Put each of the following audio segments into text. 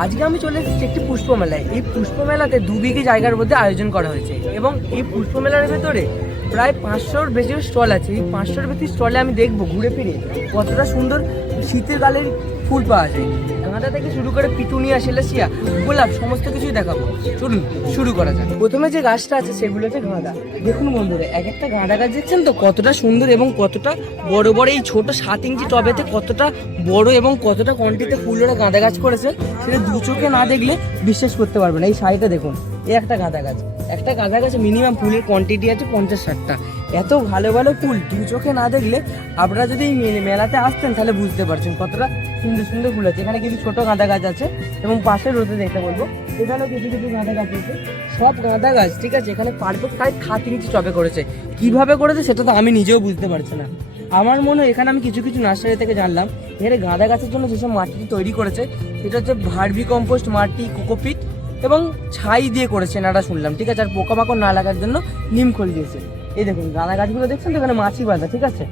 আজকে আমি চলে এসেছি একটি পুষ্প মেলায়। এই পুষ্প মেলাতে 2 বিঘে জায়গার মধ্যে আয়োজন করা হয়েছে এবং এই পুষ্প মেলার ভেতরে প্রায় 500-র বেশি স্টল আছে। এই 500-র বেশি স্টলে আমি দেখবো ঘুরে ফিরে কতটা সুন্দর শীতের কালের ফুল পাওয়া যায়। গাঁদা থেকে শুরু করে পিটুনিয়া, সেলেসিয়া, গোলাপ সমস্ত কিছুই দেখাবো। চলুন শুরু করা যাক। প্রথমে যে গাছটা আছে সেগুলো হচ্ছে গাঁদা। দেখুন বন্ধুরা, এক একটা গাঁদা গাছ দেখছেন তো কতটা সুন্দর এবং কতটা বড় বড়। এই ছোট 7 ইঞ্চি টবেতে কতটা বড় এবং কতটা কোয়ান্টিটিতে ফুল ওরা গাঁদা গাছ করেছে সেটা দু চোখে না দেখলে বিশ্বাস করতে পারবে না। এই সাইডে দেখুন, এই একটা গাঁদা গাছ, একটা গাঁদা গাছে মিনিমাম ফুলের কোয়ান্টিটি আছে 50-60টা। এত ভালো ভালো ফুল দু চোখে না দেখলে আপনারা যদি এই মেলাতে আসতেন তাহলে বুঝতে পারছেন কতটা সুন্দর সুন্দর ফুল আছে। এখানে কিছু ছোট গাঁদা গাছ আছে এবং পাশে রোদে দেখতে বলবো এখানেও কিছু কিছু গাঁদা গাছ আছে। সব গাঁদা গাছ ঠিক আছে এখানে পারফেক্ট 7 ইঞ্চি টবে করেছে। কিভাবে করেছে সেটা তো আমি নিজেও বুঝতে পারছি না। আমার মনে হয় এখানে আমি কিছু কিছু নার্সারি থেকে জানলাম এখানে গাঁদা গাছের জন্য যেসব মাটি তৈরি করেছে সেটা হচ্ছে ভার্মি কম্পোস্ট মাটি, কোকোপিট এবং ছাই দিয়ে করেছে নাটা শুনলাম, ঠিক আছে। আর পোকামাকড় না লাগার জন্য নিম খোল দিয়েছে। এই দেখুন গাঁদা গাছগুলো দেখছেন তো এখানে মাছি বাঁধা, ঠিক আছে।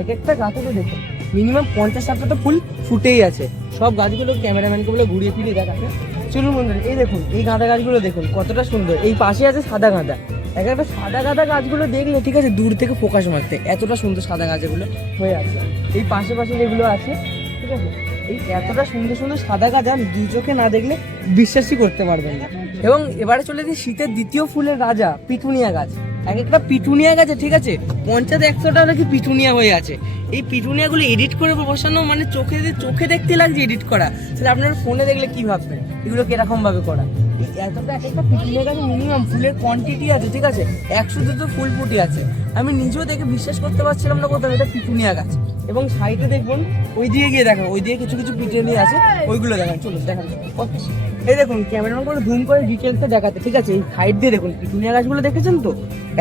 এক একটা গাছে তো দেখুন মিনিমাম 50-60টা ফুল ফুটেই আছে। সব গাছগুলো ক্যামেরাম্যানকে বলে ঘুরিয়ে ফিরিয়ে দেখাচ্ছে। চলুন বন্ধুরা, এই দেখুন এই গাঁদা গাছগুলো দেখুন কতটা সুন্দর। এই পাশে আছে সাদা গাঁদা। এক একটা সাদা গাঁদা গাছগুলো দেখলে ঠিক আছে দূর থেকে ফোকাস মারতে এতটা সুন্দর সাদা গাছগুলো হয়ে আছে। এই পাশে পাশে যেগুলো আছে ঠিক আছে এই এতটা সুন্দর সুন্দর সাদা গাছ আর দু চোখে না দেখলে বিশ্বাসই করতে পারবেন না। এবং এবারে চলে যে শীতের দ্বিতীয় ফুলের রাজা পিটুনিয়া গাছ। এক একটা পিটুনিয়া গাছে ঠিক আছে 50-100টা নাকি পিটুনিয়া হয়ে আছে। এই পিটুনিয়াগুলো এডিট করে বসানো মানে চোখে দেখতে লাগছে এডিট করা, সেটা আপনারা ফোনে দেখলে কি ভাববেন এগুলো কিরকম ভাবে করা। এতটা এক একটা পিটুনিয়া গাছে মিনিমাম ফুলের কোয়ান্টিটি আছে ঠিক আছে 100-200 ফুল ফুটে আছে। আমি নিজেও দেখে বিশ্বাস করতে পারছিলাম না কোথাও এটা পিটুনিয়া গাছ। এবং সাইডে দেখুন ওই দিকে গিয়ে দেখেন ওই দিকে কিছু কিছু পিটুনিয়া আছে, ওইগুলো দেখেন। চলুন দেখান। এই দেখুন ক্যামেরাম্যান করে জুম করে ডিটেলসে দেখাতে, ঠিক আছে। এই সাইড দিয়ে দেখুন পিটুনিয়া গাছগুলো দেখেছেন তো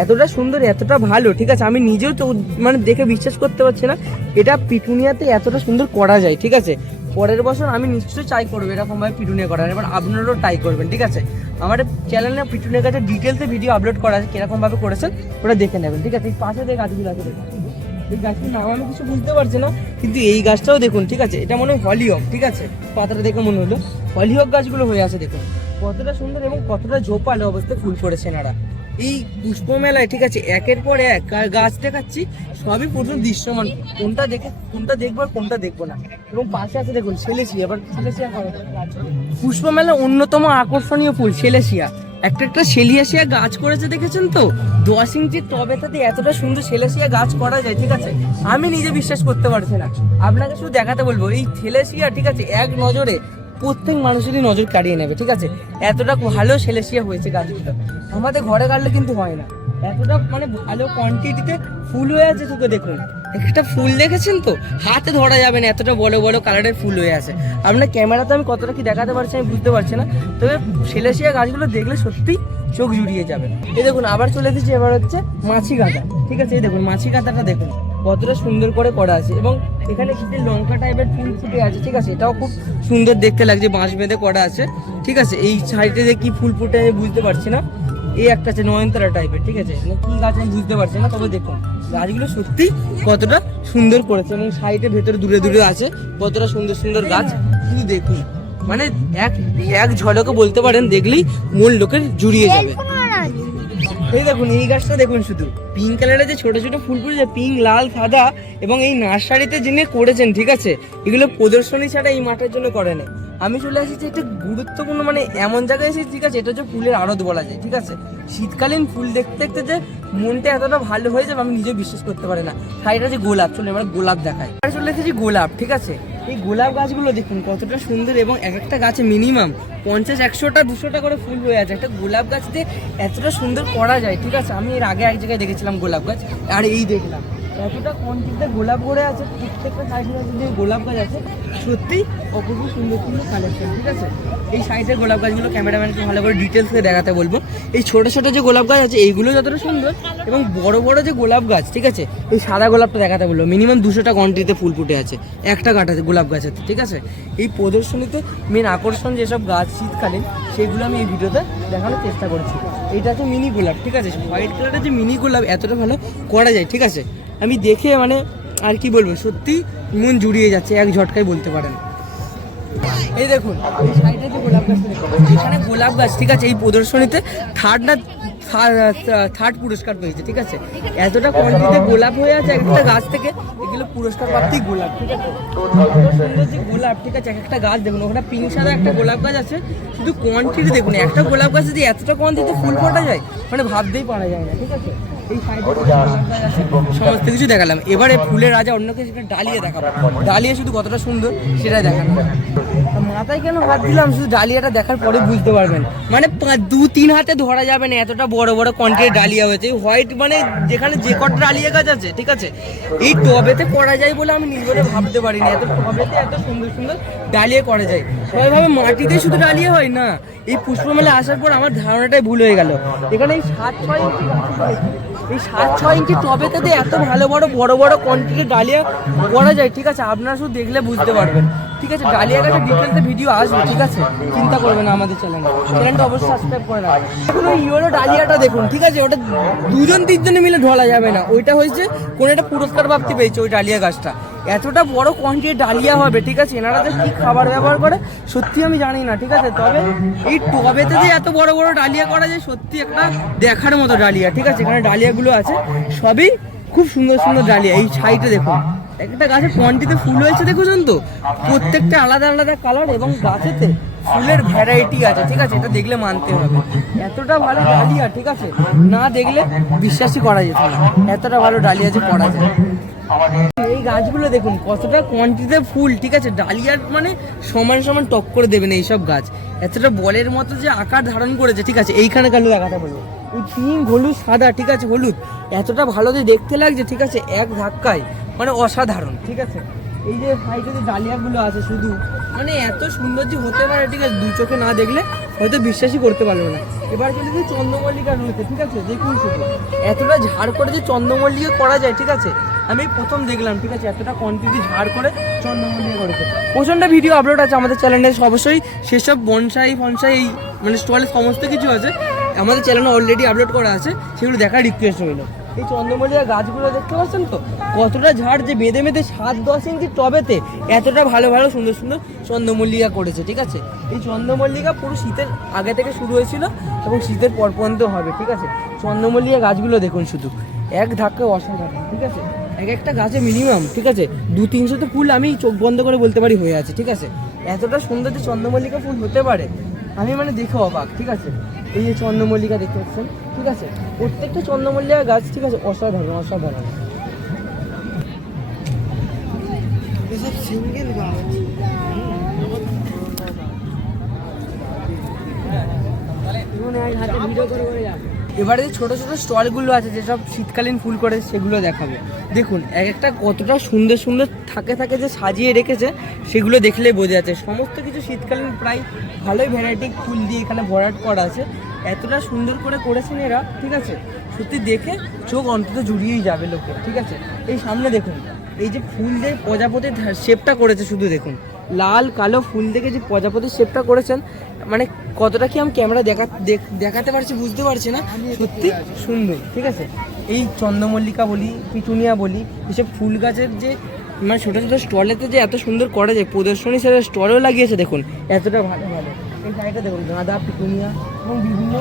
এতটা সুন্দর এতটা ভালো, ঠিক আছে। আমি নিজেও তো মানে দেখে বিশ্বাস করতে পারছি না এটা পিটুনিয়াতে এতটা সুন্দর করা যায়, ঠিক আছে। পরের বছর আমি নিশ্চয়ই ট্রাই করবো এরকমভাবে পিটুনিয়া করার। এবার আপনারাও ট্রাই করবেন, ঠিক আছে। আমার চ্যানেলে পিটুনিয়া গাছের ডিটেলসে ভিডিও আপলোড করা আছে, কিরকমভাবে করেছেন ওটা দেখে নেবেন, ঠিক আছে। এই পাশে যে গাছগুলো আছে এই গাছটির নাম আমি কিছু বুঝতে পারছি না, কিন্তু এই গাছটাও দেখুন ঠিক আছে এটা মনে হয় হলিওক, ঠিক আছে। পাতাটা দেখে মনে হলো হলিওক গাছগুলো হয়ে আছে। দেখুন কতটা সুন্দর এবং কতটা ঝোপালো অবস্থায় ফুল করেছে এনারা এই পুষ্প মেলায়, ঠিক আছে। একের পর এক গাছ দেখাচ্ছি, সবই প্রচুর দৃশ্যমান। কোনটা দেখবো আর কোনটা দেখবো না। এবং পাশে আছে দেখুন সেলেসিয়া। এবার সেলেসিয়া পুষ্প মেলার অন্যতম আকর্ষণীয় ফুল সেলেসিয়া। একটা সেলিয়াসিয়া গাছ করেছে দেখেছেন তো 10 ইঞ্চির টবে তাতে এতটা সুন্দর সেলেসিয়া গাছ করা যায়, ঠিক আছে। আমি নিজে বিশ্বাস করতে পারছি না। আপনাকে শুধু দেখাতে বলবো এই সেলেসিয়া, ঠিক আছে, এক নজরে প্রত্যেক মানুষেরই নজর কাড়িয়ে নেবে, ঠিক আছে। এতটা ভালো সেলেসিয়া হয়েছে গাছগুলো, আমাদের ঘরে কাটলে কিন্তু হয় না। এতটা মানে ভালো কোয়ান্টিটিতে ফুল হয়ে আছে। তোকে দেখুন একটা ফুল দেখেছেন তো হাতে ধরা যাবে না, এতটা বড় বড় কালারের ফুল হয়ে আছে। আপনার ক্যামেরাতে আমি কতটা কি দেখাতে পারছি আমি বুঝতে পারছি না, তবে সেলেসিয়া গাছগুলো দেখলে সত্যি চোখ জুড়িয়ে যাবে। এই দেখুন আবার চলে এসেছি, এবার হচ্ছে মাছি গাঁদা, ঠিক আছে। এই দেখুন মাছি গাঁদাটা দেখুন কতটা সুন্দর করে করা আছে এবং এখানে কিছু লঙ্কা টাইপের ফুল ফুটে আছে, ঠিক আছে। এটাও খুব সুন্দর দেখতে লাগছে, বাঁশ বেঁধে করা আছে, ঠিক আছে। এই সাইডে যে কি ফুল ফুটে আমি বুঝতে পারছি না। এই একটা আছে নয়নতারা টাইপের, ঠিক আছে। কি গাছ আমি বুঝতে পারছি না, তবে দেখুন গাছগুলো সত্যি কতটা সুন্দর করেছে এবং সাইডে ভেতরে দূরে দূরে আছে কতটা সুন্দর সুন্দর গাছ। শুধু দেখুন মানে এক ঝলকে বলতে পারেন দেখলেই মন লোকের জুড়িয়ে যাবে। এই দেখুন এই গাছটা দেখুন, শুধু পিঙ্ক কালারের যে ছোট ছোট ফুল ফুটেছে, পিঙ্ক, লাল, সাদা। এবং এই নার্সারিতে যিনি করেছেন, ঠিক আছে, এগুলো প্রদর্শনী ছাড়া এই মাঠের জন্য করে না। আমি চলে এসেছি একটা গুরুত্বপূর্ণ মানে এমন জায়গায় এসেছি, ঠিক আছে, এটা হচ্ছে ফুলের আড়ত বলা যায়, ঠিক আছে। শীতকালীন ফুল দেখতে দেখতে যে মনটা এতটা ভালো হয়ে যাবে আমি নিজে বিশ্বাস করতে পারি না। সাইডে যে গোলাপ, চলে এবার গোলাপ দেখায়। চলে এসেছি গোলাপ, ঠিক আছে। এই গোলাপ গাছগুলো দেখুন কতটা সুন্দর এবং এক একটা গাছে মিনিমাম 50-100টা 200টা করে ফুল হয়ে আছে। একটা গোলাপ গাছ দিয়ে এতটা সুন্দর করা যায়, ঠিক আছে। আমি এর আগে এক জায়গায় দেখেছিলাম গোলাপ গাছ, আর এই দেখলাম এতটা কোয়ান্টিটিতে গোলাপ করে আছে। প্রত্যেকটা সাইডে যে গোলাপ গাছ আছে সত্যি অপূর্ব সুন্দর সুন্দর কালেকশন, ঠিক আছে। এই সাইডের গোলাপ গাছগুলো ক্যামেরাম্যানকে ভালো করে ডিটেলসে দেখাতে বলবো। এই ছোট ছোট যে গোলাপ গাছ আছে এইগুলো যতটা সুন্দর এবং বড় বড় যে গোলাপ গাছ, ঠিক আছে, এই সাদা গোলাপটা দেখাতে বলবো। মিনিমাম 200টা কোয়ান্টিটিতে ফুল ফুটে আছে একটা গাছাতে গোলাপ গাছের, ঠিক আছে। এই প্রদর্শনীতে মেন আকর্ষণ যেসব গাছ শীতকালীন সেগুলো আমি এই ভিডিওতে দেখানোর চেষ্টা করছি। এইটা হচ্ছে মিনি গোলাপ, ঠিক আছে। হোয়াইট কালারের যে মিনি গোলাপ এতটা ভালো করা যায়, ঠিক আছে। আমি দেখে মানে আর কি বলবো, সত্যি মন জুড়িয়ে যাচ্ছে এক ঝটকায় বলতে পারেন। এই দেখুন এই সাইডে যে গোলাপ এখানে গোলাপ গাছ, ঠিক আছে, এই প্রদর্শনীতে থার্ড পুরস্কার পেয়েছে, ঠিক আছে। এতটা কোয়ান্টিটিতে গোলাপ হয়ে আছে একটা গাছ থেকে, এগুলো পুরস্কার প্রাপ্তি গোলাপ, ঠিক আছে। সুন্দর যে গোলাপ, ঠিক আছে, একটা গাছ দেখুন, ওখানে পিঙ্ক সাদা একটা গোলাপ গাছ আছে। শুধু কোয়ান্টিটি দেখুন, একটা গোলাপ গাছে যদি এতটা কোয়ান্টিটিতে ফুল ফোটা যায় মানে ভাবতেই পারা যায় না, ঠিক আছে। এই সাইডে সমস্ত কিছু দেখালাম। এবারে ফুলের রাজা অন্য কিছু ডালিয়া দেখাবো। ডালিয়া শুধু কতটা সুন্দর সেটা দেখানো। মাথায় কেন হাত দিলাম, শুধু ডালিয়াটা দেখার পরে বুঝতে পারবেন। মানে 2-3 হাতে ধরা যাবে না, এতটা বড় বড় কোয়ান্টিটি ডালিয়া হয়েছে। হোয়াইট মানে যেখানে যে কটা ডালিয়া গাছ আছে, ঠিক আছে, এই টবেতে করা যায় বলে আমি নিজেরা ভাবতে পারিনি। এত টবেতে এত সুন্দর সুন্দর ডালিয়া করা যায়। সবাই ভাবে মাটিতে শুধু ডালিয়া হয় না। এই পুষ্পমেলা আসার পর আমার ধারণাটাই ভুল হয়ে গেল। এখানে এই 7-6 ইঞ্চি এই 7-6 ইঞ্চি টবেতে এত ভালো বড় বড় কোয়ান্টিটি ডালিয়া করা যায়, ঠিক আছে। আপনারা শুধু দেখলে বুঝতে পারবেন, ঠিক আছে। ডালিয়া গাছের ডিটেলসে ভিডিও আসবে, ঠিক আছে, চিন্তা করবেন না। আমাদের চ্যানেলটা অবশ্যই সাবস্ক্রাইব করে রাখবেন। কোনো ইয়েলো ডালিয়াটা দেখুন, ঠিক আছে, ওটা 2-3 মিলে ঢলা যাবে না। ওইটা হয়েছে কোনো একটা পুরস্কার প্রাপ্তি পেয়েছে ওই ডালিয়া গাছটা। এতটা বড় কোয়ান্টিটি ডালিয়া হবে, ঠিক আছে। এনারা যে কি খাবার ব্যবহার করে সত্যি আমি জানি না, ঠিক আছে। তবে এই টবেতে যে এত বড় বড় ডালিয়া করা যায় সত্যি একটা দেখার মতো ডালিয়া, ঠিক আছে। এখানে ডালিয়াগুলো আছে সবই খুব সুন্দর সুন্দর ডালিয়া। এই সাইডে দেখুন একটা গাছের কোয়ান্টিটিতে ফুল হয়েছে, দেখুন তো, প্রত্যেকটা আলাদা আলাদা কালার এবং গাছেতে ফুলের ভ্যারাইটি আছে, ঠিক আছে। এটা দেখলে মানতে হবে, এতটা ভালো ডালিয়া, ঠিক আছে, না দেখলে বিশ্বাসই করা যেত না। এতটা ভালো ডালিয়া যে করা যায়। এই গাছগুলো দেখুন কতটা কোয়ান্টিটিতে ফুল, ঠিক আছে। ডালিয়ার মানে সমান সমান টপ করে দেবেন এইসব গাছ। এতটা বলের মতো যে আকার ধারণ করেছে, ঠিক আছে। এইখানে কালো দেখাতে বলবো, এই পিঙ্ক হলুদ সাদা, ঠিক আছে, হলুদ এতটা ভালো যে দেখতে লাগছে, ঠিক আছে, এক ধাক্কায় মানে অসাধারণ, ঠিক আছে। এই যে সাইডে যে ডালিয়াগুলো আছে শুধু মানে এত সুন্দর যে হতে পারে, ঠিক আছে, দু চোখে না দেখলে হয়তো বিশ্বাসই করতে পারলো না। এবার কিন্তু যে চন্দ্রমল্লিকা রয়েছে, ঠিক আছে, দেখুন শুধু এতটা ঝাড় করে যে চন্দ্রমল্লিকা করা যায়, ঠিক আছে, আমি প্রথম দেখলাম, ঠিক আছে। এতটা কোয়ান্টিটি ঝাড় করে চন্দ্রমল্লিকা করেছে। প্রচণ্ড ভিডিও আপলোড আছে আমাদের চ্যানেলে, অবশ্যই সেসব বনসাই ফনসাই মানে স্টলে সমস্ত কিছু আছে আমাদের চ্যানেলে অলরেডি আপলোড করা আছে, সেগুলো দেখার রিকোয়েস্ট হইলো। এই চন্দ্রমল্লিকা গাছগুলো দেখতে পাচ্ছেন তো কতটা ঝাড়, যে বেঁধে বেঁধে 7-10 ইঞ্চি টবেতে এতটা ভালো ভালো সুন্দর সুন্দর চন্দ্রমল্লিকা করেছে, ঠিক আছে। এই চন্দ্রমল্লিকা পুরো শীতের আগে থেকে শুরু হয়েছিল এবং শীতের পর পর্যন্ত হবে, ঠিক আছে। চন্দ্রমল্লিকা গাছগুলো দেখুন শুধু এক ধাক্কায় অসাধারণ, ঠিক আছে। এক একটা গাছে মিনিমাম, ঠিক আছে, 200-300 তো ফুল আমি চোখ বন্ধ করে বলতে পারি হয়ে আছে, ঠিক আছে। এতটা সুন্দর যে চন্দ্রমল্লিকা ফুল হতে পারে আমি মানে দেখে অবাক, ঠিক আছে। এই যে চন্দ্রমল্লিকা দেখতে পাচ্ছেন, ঠিক আছে, প্রত্যেকটা চন্দ্রমল্লিকা গাছ, ঠিক আছে, অসাধারণ অসাধারণ। এসব সিঙ্গেল গাছ। এবারে যে ছোটো ছোটো স্টলগুলো আছে যেসব শীতকালীন ফুল করে সেগুলো দেখাবো। দেখুন এক একটা কতটা সুন্দর সুন্দর থাকে যে সাজিয়ে রেখেছে, সেগুলো দেখলেই বোঝা যাচ্ছে সমস্ত কিছু শীতকালীন প্রায় ভালোই ভ্যারাইটি ফুল দিয়ে এখানে ভরাট করা আছে। এতটা সুন্দর করে করেছেন এরা, ঠিক আছে, সত্যি দেখে চোখ অন্তত জুড়িয়েই যাবে লোকে, ঠিক আছে। এই সামনে দেখুন এই যে ফুল দিয়ে প্রজাপতির শেপটা করেছে, শুধু দেখুন লাল কালো ফুল দেখে যে প্রজাপতির শেপটা করেছেন, মানে কতটা কি আমি ক্যামেরা দেখাতে পারছি বুঝতে পারছি না, সত্যি সুন্দর, ঠিক আছে। এই চন্দ্রমল্লিকা বলি, পিটুনিয়া বলি, এসব ফুল গাছের যে মানে ছোটো ছোটো স্টলেতে যে এত সুন্দর করা যায়, প্রদর্শনী সেটা স্টলেও লাগিয়েছে দেখুন এতটা ভালো ভালো। এই সাইডটা দেখুন গাঁদা, পিটুনিয়া এবং বিভিন্ন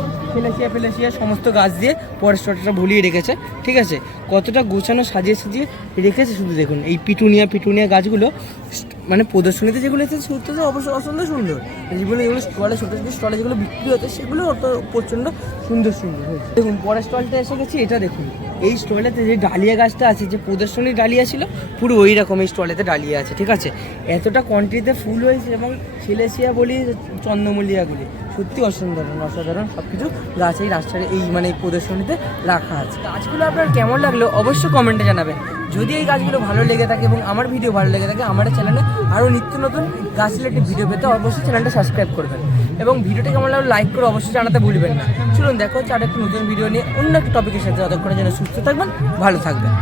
ফেলেসিয়া সমস্ত গাছ দিয়ে পরের স্টলটা ভুলিয়ে রেখেছে, ঠিক আছে। কতটা গোছানো সাজিয়ে রেখেছে শুধু দেখুন। এই পিটুনিয়া গাছগুলো মানে প্রদর্শনীতে যেগুলো এসেছে সত্যি তো অবশ্যই সুন্দর, যেগুলো স্টলে ছোটো স্টলে যেগুলো বিক্রি হচ্ছে সেগুলো অত প্রচণ্ড সুন্দর হয়েছে। দেখুন পরের স্টলটা এসে গেছি, এটা দেখুন এই স্টলেতে যে ডালিয়া গাছটা আছে, যে প্রদর্শনী ডালিয়া ছিল পুরো ওই রকম এই স্টলেতে ডালিয়া আছে, ঠিক আছে। এতটা কোয়ান্টিটিতে ফুল হয়েছে এবং ফেলেসিয়া বলি চন্দ্রমল্লিকাগুলি সত্যি অসাধারণ সব কিছু গাছ এই রাস্তার এই মানে এই প্রদর্শনীতে রাখা আছে। গাছগুলো আপনার কেমন লাগলো অবশ্যই কমেন্টে জানাবেন। যদি এই গাছগুলো ভালো লেগে থাকে এবং আমার ভিডিও ভালো লেগে থাকে, আমার চ্যানেলে আরও নিত্য নতুন গাছ রিলেটেড ভিডিও পেতে অবশ্যই চ্যানেলটা সাবস্ক্রাইব করবেন এবং ভিডিওটা কেমন লাগলো লাইক করে অবশ্যই জানাতে ভুলবেন না। চলুন দেখা হচ্ছে আর একটা নতুন ভিডিও নিয়ে অন্য একটা টপিকের সাথে। ততক্ষণের জন্য সুস্থ থাকবেন, ভালো থাকবেন।